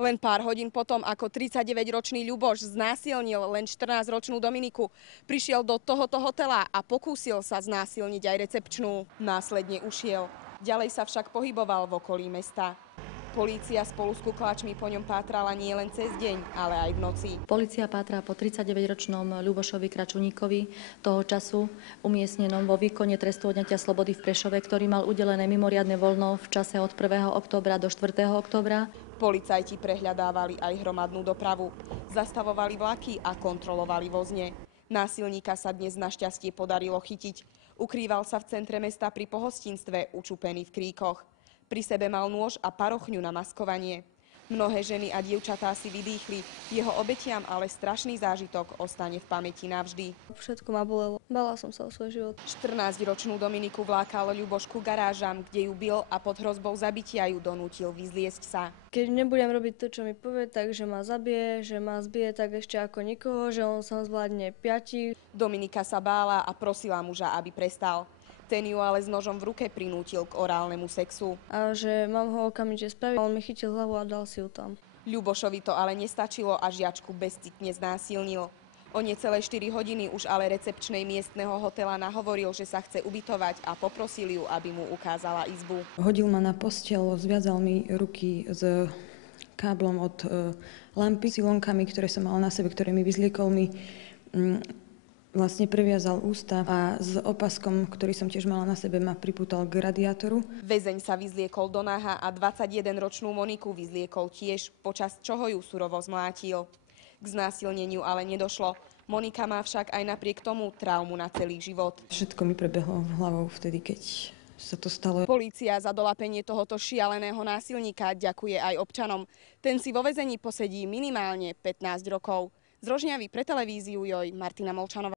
Len pár hodín potom, ako 39-ročný Ľuboš znásilnil len 14-ročnú Dominiku, prišiel do tohoto hotela a pokúsil sa znásilniť aj recepčnú. Následne ušiel. Ďalej sa však pohyboval v okolí mesta. Polícia spolu s kukláčmi po ňom pátrala nie len cez deň, ale aj v noci. Polícia pátra po 39-ročnom Ľubošovi Kračuníkovi, toho času umiestnenom vo výkone trestu odňatia slobody v Prešove, ktorý mal udelené mimoriadne voľno v čase od 1. októbra do 4. októbra. Policajti prehľadávali aj hromadnú dopravu, zastavovali vlaky a kontrolovali vozne. Násilníka sa dnes našťastie podarilo chytiť. Ukrýval sa v centre mesta pri pohostinstve, učupený v kríkoch. Pri sebe mal nôž a parochňu na maskovanie. Mnohé ženy a dievčatá si vydýchli, jeho obetiam ale strašný zážitok ostane v pamäti navždy. Všetko ma bolelo, bála som sa o svoj život. 14-ročnú Dominiku vlákal Ľuboš ku garážam, kde ju bil a pod hrozbou zabitia ju donútil vyzliesť sa. Keď nebudem robiť to, čo mi povie, takže ma zabije, že ma zbije tak ešte ako nikoho, že on sa zvládne 5. Dominika sa bála a prosila muža, aby prestal. Ten ju ale s nožom v ruke prinútil k orálnemu sexu. A že mám ho okamžite spraviť, on mi chytil hlavu a dal si ju tam. Ľubošovi to ale nestačilo a žiačku bezcitne znásilnil. O necelé 4 hodiny už ale recepčnej miestneho hotela nahovoril, že sa chce ubytovať a poprosil ju, aby mu ukázala izbu. Hodil ma na posteľ, zviazal mi ruky s káblom od lampy, silonkami, ktoré som mala na sebe, ktoré mi vyzliekol, mi vlastne previazal ústa a s opaskom, ktorý som tiež mala na sebe, ma pripútal k radiátoru. Väzeň sa vyzliekol do náha a 21-ročnú Moniku vyzliekol tiež, počas čoho ju surovo zmlátil. K znásilneniu ale nedošlo. Monika má však aj napriek tomu traumu na celý život. Všetko mi prebehlo hlavou vtedy, keď sa to stalo. Polícia za doľapenie tohoto šialeného násilníka ďakuje aj občanom. Ten si vo väzení posedí minimálne 15 rokov. Z Rožňavy pre televíziu Joj, Martina Molčanová.